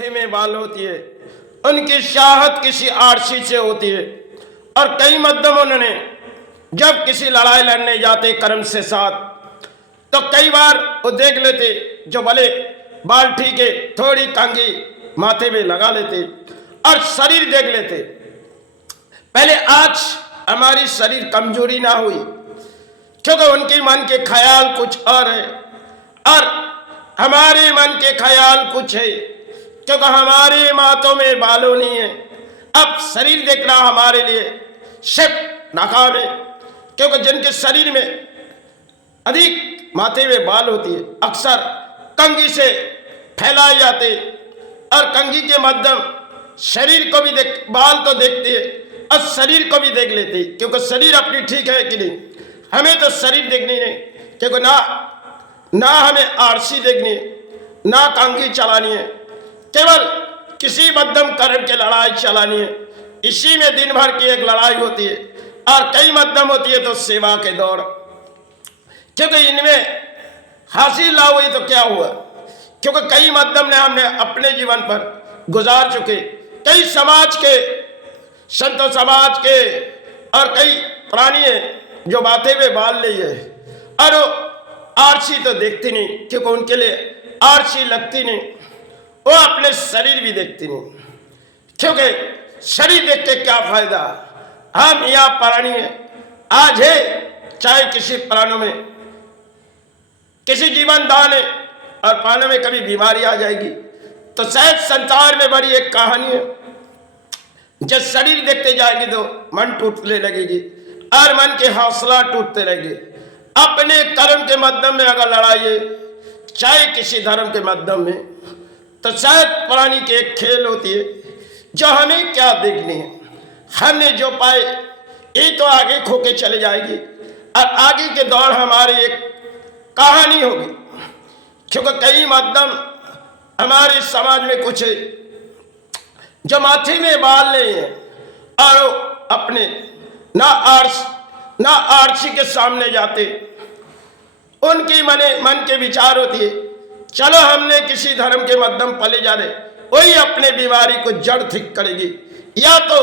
माथे में बाल होती है, उनकी शाहत किसी आरसी से होती है। और कई मध्यम उन्होंने जब किसी लड़ाई लड़ने जाते कर्म से साथ, तो कई बार वो देख लेते जो भले बाल ठीक है, थोड़ी कंघी माथे में लगा लेते और शरीर देख लेते। पहले आज हमारी शरीर कमजोरी ना हुई, क्योंकि उनके मन के ख्याल कुछ और है और हमारे मन के ख्याल कुछ है, क्योंकि हमारे माथों में बालों नहीं है। अब शरीर देखना हमारे लिए सिर्फ नाकाम है, क्योंकि जिनके शरीर में अधिक माथे में बाल होती है अक्सर कंघी से फैलाए जाते और कंघी के मध्यम शरीर को भी देख, बाल तो देखते हैं और शरीर को भी देख लेते, क्योंकि शरीर अपनी ठीक है कि नहीं। हमें तो शरीर देखनी नहीं, क्योंकि ना हमें आरसी देखनी है, ना कंघी चलानी है, केवल किसी मध्यम कर्म की लड़ाई चलानी है। इसी में दिन भर की एक लड़ाई होती है और कई मध्यम होती है तो सेवा के दौड़, क्योंकि इनमें हासिल ना हुई तो क्या हुआ, क्योंकि कई मध्यम ने हमने अपने जीवन पर गुजार चुके, कई समाज के संतों समाज के और कई प्राणी जो माथे में बाल लिए और आरसी तो देखती नहीं, क्योंकि उनके लिए आरसी लगती नहीं, वो अपने शरीर भी देखती नहीं, क्योंकि शरीर देख के क्या फायदा। हम यहाँ प्राणी है, आज है चाहे किसी प्राणों में किसी जीवन दान है और प्राणों में कभी बीमारी आ जाएगी, तो शायद संसार में बड़ी एक कहानी है। जब शरीर देखते जाएगी तो मन टूटने लगेगी और मन के हौसला टूटते रहेंगे। अपने कर्म के माध्यम में अगर लड़ाई है, चाहे किसी धर्म के माध्यम में, तो शायद प्राणी की एक खेल होती है जो हमें क्या देखनी है। हमने जो पाए ये तो आगे खो के चले जाएगी और आगे के दौर हमारी एक कहानी होगी, क्योंकि कई माध्यम हमारे समाज में कुछ है जो माथे में बाल नहीं है और अपने ना आरसी के सामने जाते। उनकी मन के विचार होती है चलो हमने किसी धर्म के माध्यम पले जा रहे, वही अपने बीमारी को जड़ ठीक करेगी, या तो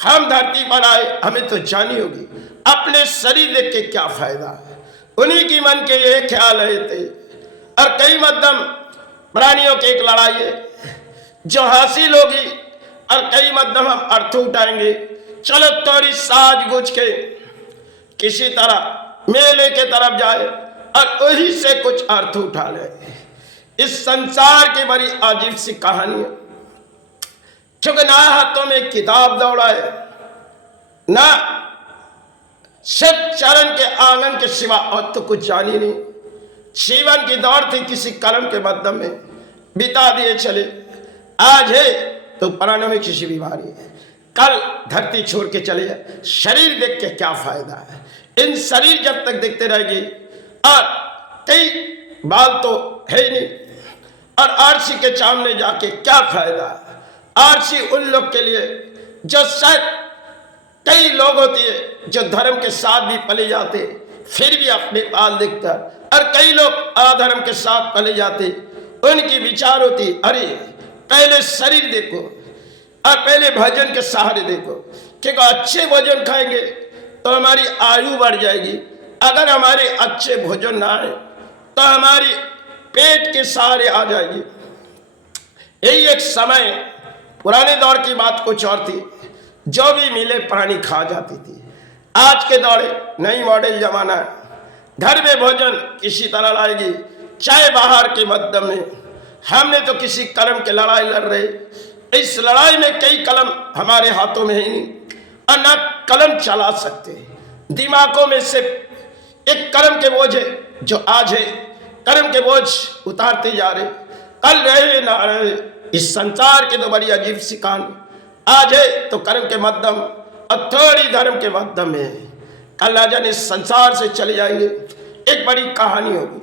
हम धरती पर आए हमें तो जानी होगी, अपने शरीर देख के क्या फायदा। उन्हीं की मन के ये ख्याल रहे थे। और कई मध्यम प्राणियों की एक लड़ाई है जो हासिल होगी और कई मध्यम हम अर्थ उठाएंगे। चलो थोड़ी साज गुज के किसी तरह मेले के तरफ जाए और वही से कुछ अर्थ उठा ले। इस संसार की बड़ी अजीब सी कहानी है, क्योंकि ना हाथों में किताब दौड़ाए, ना सिर्फ चरण के आंगन के सिवा और तो कुछ जानी नहीं। जीवन की दौड़ थी किसी कर्म के माध्यम में बिता दिए चले। आज है तो प्राणों में किसी बीमारी है, कल धरती छोड़ के चले जाए। शरीर देख के क्या फायदा है। इन शरीर जब तक देखते रहेगी और कई बाल तो है ही नहीं, और आरसी के सामने जाके क्या फायदा। आरसी उन लोग के लिए जो शायद कई लोग होती है जो धर्म के साथ भी पले जाते फिर भी अपने बाल देखता, और कई लोग अधर्म के साथ पले जाते, उनकी विचार होती अरे पहले शरीर देखो और पहले भोजन के सहारे देखो, क्योंकि अच्छे भोजन खाएंगे तो हमारी आयु बढ़ जाएगी। अगर हमारे अच्छे भोजन ना आए तो हमारी पेट के सहारे आ जाएगी। यही एक समय पुराने दौर की बात कुछ और थी, जो भी मिले प्राणी खा जाती थी। आज के दौरे नई मॉडल जमाना है, घर में भोजन किसी तरह लाएगी, चाहे बाहर के माध्यम में। हमने तो किसी कर्म के लड़ाई लड़ रहे, इस लड़ाई में कई कलम हमारे हाथों में ही नहीं और ना कलम चला सकते। दिमागों में से एक कर्म के बोझ है जो आज है, कर्म के बोझ उतारते जा रहे, कल रहे ना रहे। इस संसार के तो बड़ी अजीब सी कहानी। आज है तो कर्म के माध्यम और थोड़ी धर्म के माध्यम में, कल ना जाने इस संसार से चले जाएंगे। एक बड़ी कहानी होगी।